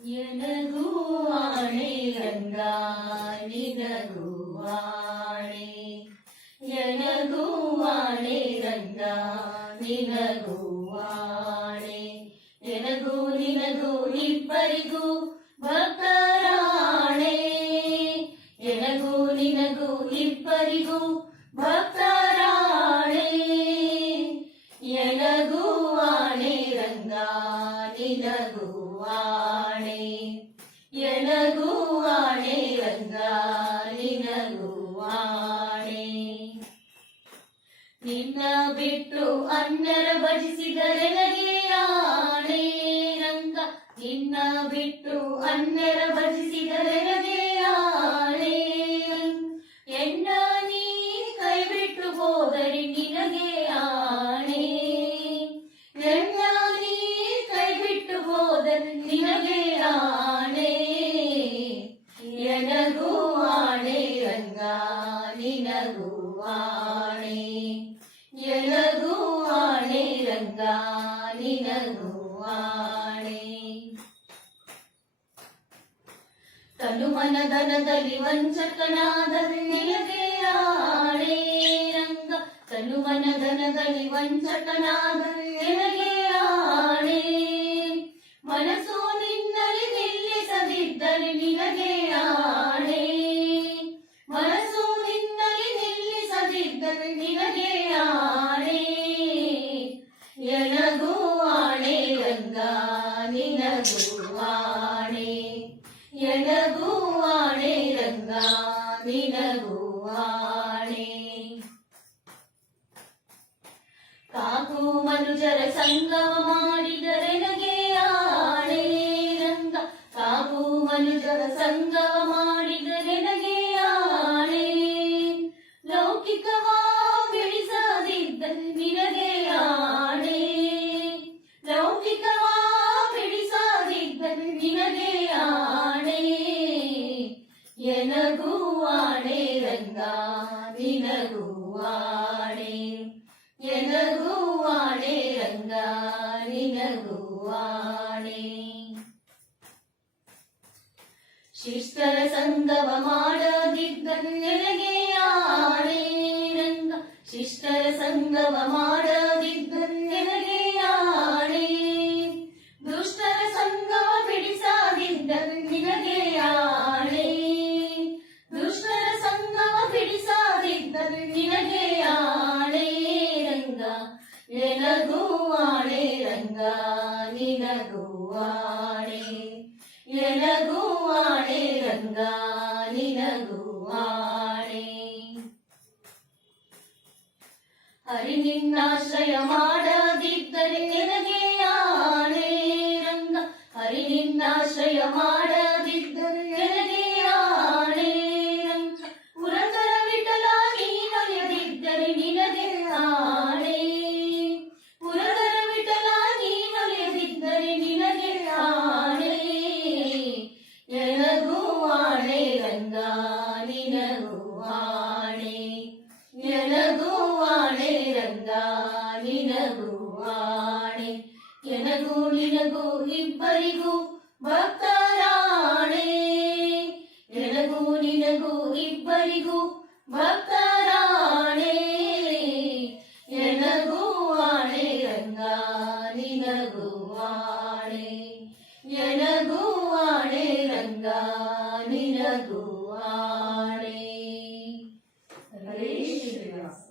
எனகுவாணி ரங்காணி நகுவாணி எனகுவாணி ரங்காணி நகுவாணி எனಗೂ ನಿನಗೂ ಇಬ್ಬರಿಗೂ ಎನಗೂ ಆಣೆ ರಂಗ ನಿನಗೂ ಆಣೆ ನಿನ್ನ ಬಿಟ್ಟು ಅನ್ಯರ ಭಜಿಸಿದರೆನಗೆ ಆಣೆ ರಂಗ. ನಿನ್ನ ಬಿಟ್ಟು ಅನ್ಯರ ಭಜಿಸಿದರೆನಗೆ ಆಣೆ ಎನ್ನ ನೀ ಕೈ ಬಿಟ್ಟು ಹೋದರೆ ನಿನಗೆ ಆಣೆ. ಎನ್ನ ನೀ ಕೈ ಬಿಟ್ಟು ನಿನಗೆ ಆಣೆ. ನಿನಗೂ ಆಣೆ. ರಂಗ ನಿನಗೂ ಆಣೆ. ತನು ಮನದನದಲ್ಲಿ ವಂಚಕನಾದ ನಿನಗೆ ಆಣೆ ರಂಗ ತನು ಮನದನದಲ್ಲಿ ವಂಚಕನಾದ ನಿನಗೆ ಆಣೆ. ಮನಸ್ಸು ನಿನ್ನಲ್ಲಿ ನಿಲ್ಲಿಸದಿದ್ದರೆ ನಿನಗೆ ಆಣೆ. ಎನಗೂ ಆಣೆ ರಂಗ ನಿನಗೂ ಆಣೆ ಮನುಜರ ಸಂಗಮ ಮಾಡಿದರೆ ನಗೆ ಆಣೆ ರಂಗ ಕಾಕು ಮನುಜರ ಸಂಗಮ ಆಣೆ ರಂಗ ನಿನಗೂ ಆಣೆ ಎನಗೂ ಆಣೆ ರಂಗ ನಿನಗೂ ಆಣೆ ಶಿಷ್ಟರ ಸಂಗವ ಮಾಡದಿದ್ದರೆ ನನಗೆ ಆಣೆ ರಂಗ ಶಿಷ್ಟರ ಸಂಗವ ಮಾಡದಿದ್ದರೆ ಎನಗೂ ಆಣೆ ರಂಗ ನಿನಗೂ ಆಣೆ ಎನಗೂ ಆಣೆ ರಂಗ ನಿನಗೂ ಆಣೆ ಹರಿ ನಿನ್ನಾಶ್ರಯ ಮಾಡದಿದ್ದರೆ ಎನಗೂ ನಿನಗೂ ಇಬ್ಬರಿಗೂ ಭಕ್ತರಾಣೆ ಎನಗೂ ನಿನಗೂ ಇಬ್ಬರಿಗೂ ಭಕ್ತರಾಣೆ ಎನಗೂ ಆಣೆ ರಂಗ ನಿನಗೂ ಆಣೆ ಎನಗೂ ಆಣೆ ರಂಗ ನಿನಗೂ ಆಣೆ ಹರೇ ಶ್ರೀನಿವಾಸ